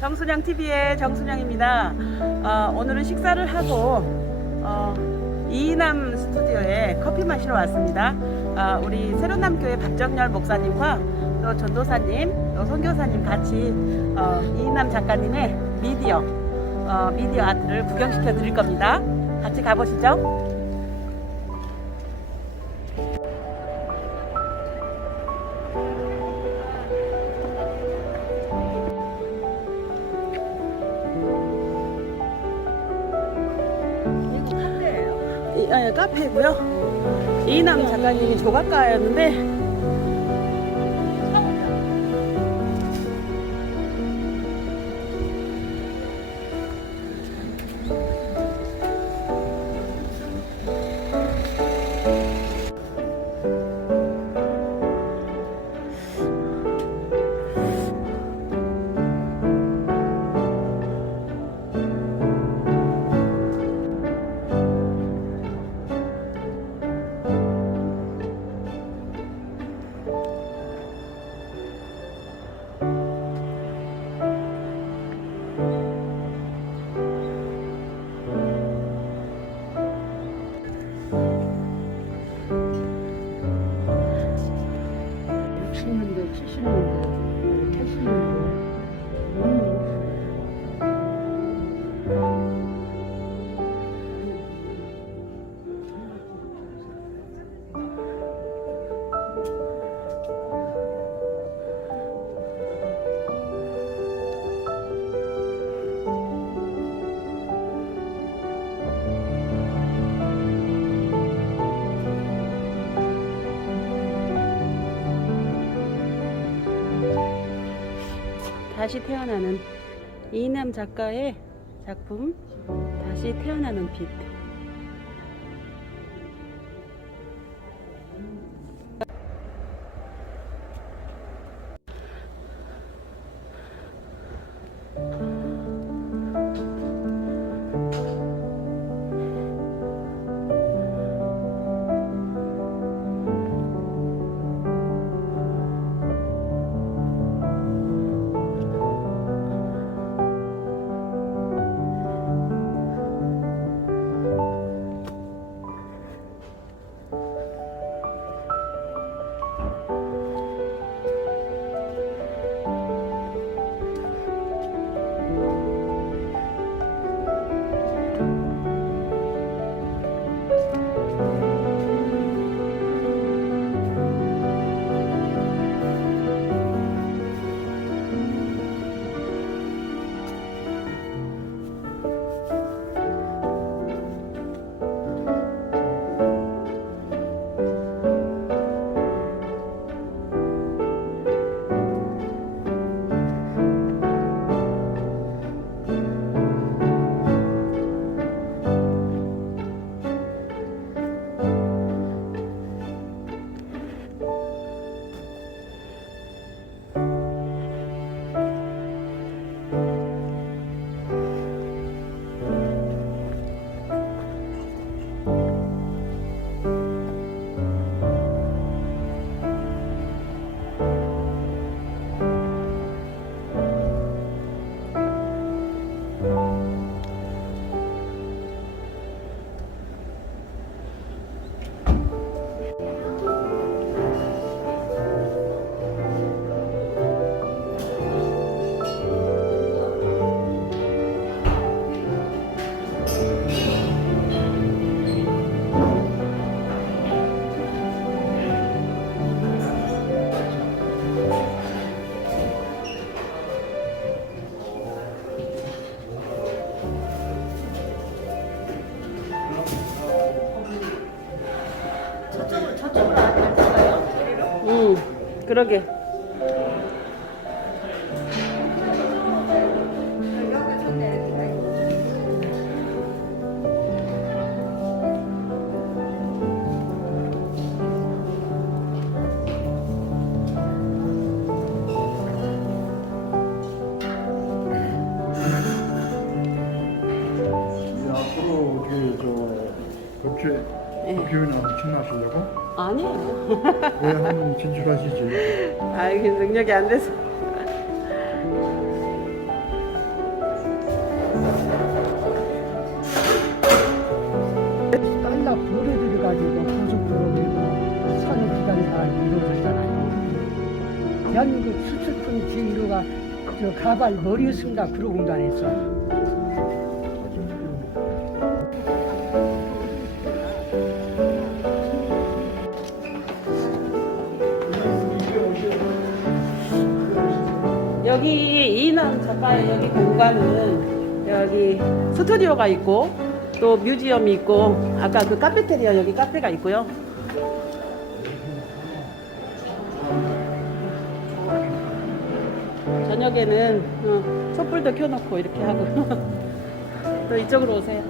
정순영 TV의 정순영입니다. 어, 오늘은 식사를 하고 어, 이남 스튜디오에 커피 마시러 왔습니다. 어, 우리 새로남교회 박정열 목사님과 또 전도사님, 또 선교사님 같이 어, 이남 작가님의 미디어 어, 미디어 아트를 구경시켜 드릴 겁니다. 같이 가보시죠. 카페고요. 이남 작가님이 조각가였는데 다시 태어나는 이남 작가의 작품 다시 태어나는 빛. 그러게. 그저법 아, 예. 비율은 엄청 나시려고? 아니에요. 왜 하면 진출하시지? 아, 이게 능력이 안 돼서. 딸라 버려들이 가지고 구속도로이고 선이 기간 사람이 이루어졌잖아요. 대한민국 수출품 진로가 저 가발 머리 쓴다 그러고 온다 했어요. 여기 이남 작가의 여기 공간은 여기 스튜디오가 있고 또 뮤지엄이 있고 아까 그 카페테리아 여기 카페가 있고요. 저녁에는 어, 촛불도 켜놓고 이렇게 하고 또 이쪽으로 오세요.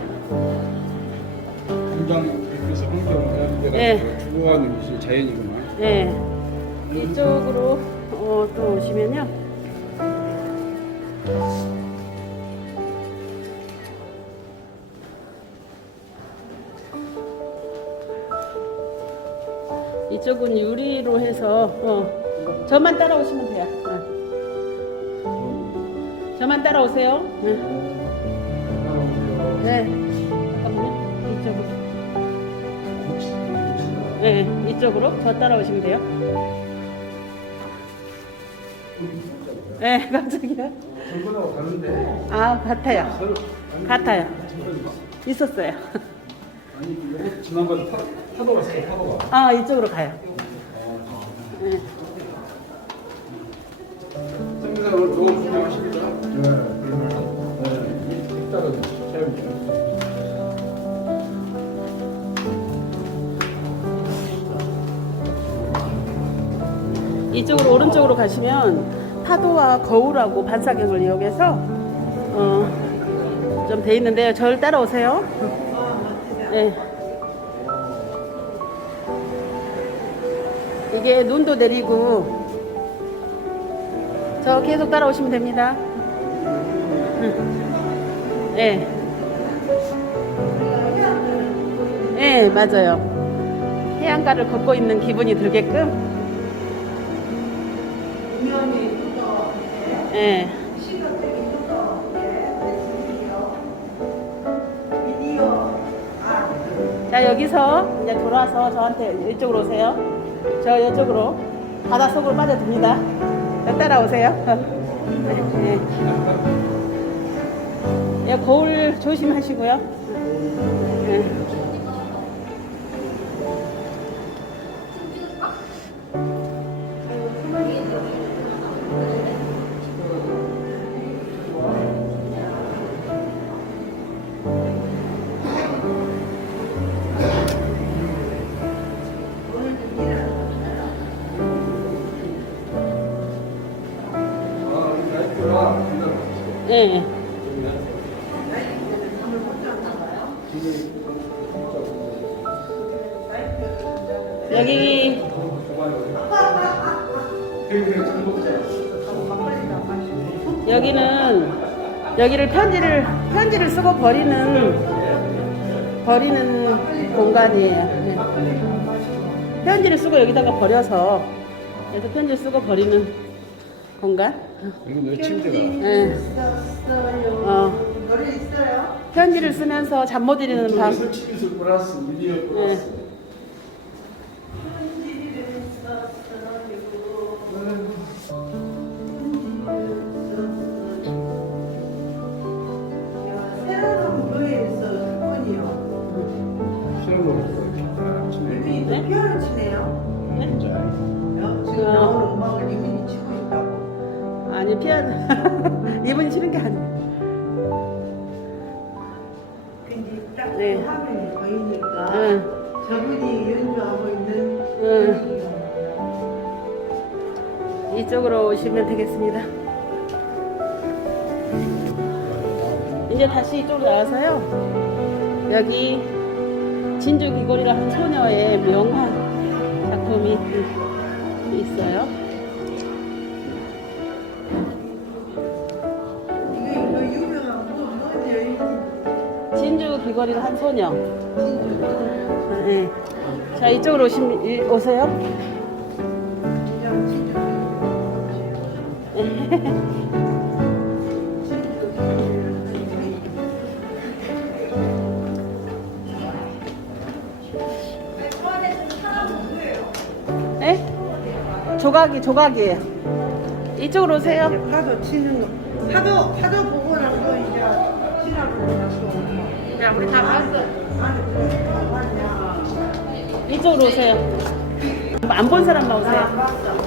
공장 그래서 환경 내가 예. 좋아하는 것이 자연이구만. 네. 이쪽으로 어, 또 오시면요. 이쪽은 유리로 해서 어, 저만 따라오시면 돼요. 어. 저만 따라오세요. 네. 네. 잠깐만요. 이쪽으로. 네, 이쪽으로 저 따라오시면 돼요. 네, 깜짝이야. 저번하고 다른데. 아, 같아요. 서로 같아요. 있었어요. 아니 이거 지난번 타 타고 왔어요 타고가. 아, 이쪽으로 가요. 네. 선생님 오늘 너무 훌륭하십니다. 네, 이쪽으로 오른쪽으로 가시면 파도와 거울하고 반사경을 이용해서 어, 좀 돼 있는데요. 저를 따라오세요. 네. 이게 눈도 내리고 저 계속 따라오시면 됩니다. 응. 네. 네, 맞아요. 해안가를 걷고 있는 기분이 들게끔 예. 자 여기서 이제 돌아서 저한테 이쪽으로 오세요. 저 이쪽으로 바닷속으로 빠져듭니다. 자, 따라오세요. 예. 예, 거울 조심하시고요. 예. 예. 여기 여기는 여기를 편지를 편지를 쓰고 버리는 버리는 공간이에요. 네. 편지를 쓰고 여기다가 버려서 그래서 편지를 쓰고 버리는 공간. 내 침대가. 예. 어. 편지를 쓰면서 잠 못 이루는 밤. 설치기술 플러스 미디어 예. 플러스. 새로운 이렇게 다 치네. 네? 피아노 치네요. 네? 진짜. 지금 나 아니 피아노 이분이 치는 게 아니에요. 근데 딱 네. 그 화면이 보이니까 응. 저분이 연주하고 있는 응. 이쪽으로 오시면 되겠습니다. 이제 다시 이쪽으로 나와서요. 여기 진주 귀걸이라는 소녀의 명화 작품이 있어요. 귀걸이를 한 소녀. 네. 자 이쪽으로 오시, 오세요. 네? 조각이 조각이에요. 이쪽으로 오세요. 파도 치는 거. 파도 파도 보고 나서 야, 우리 다 갔어. 이쪽으로 오세요. 안 본 사람 나오세요.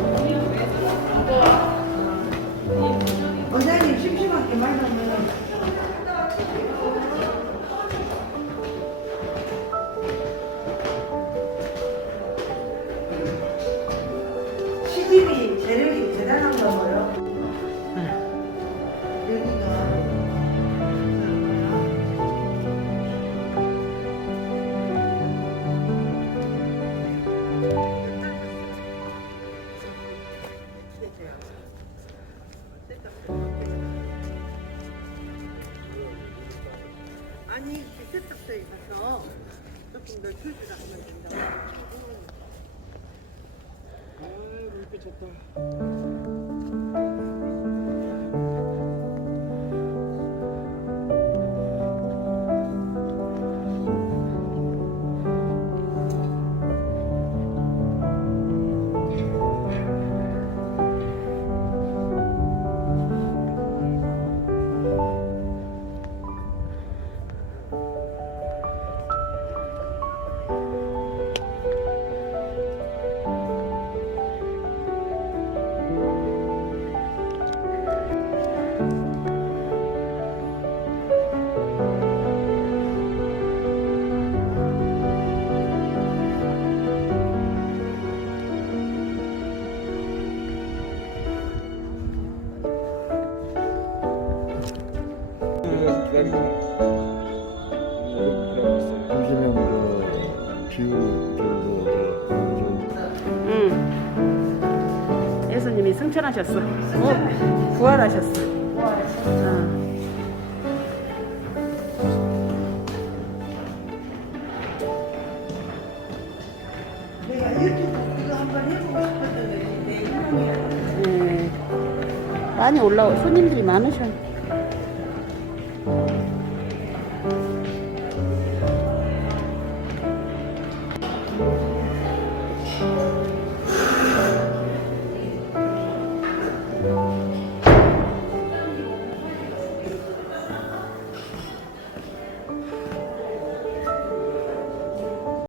승천하셨어. 어? 부활하셨어. 어. 네. 많이 올라오, 손님들이 많으셔.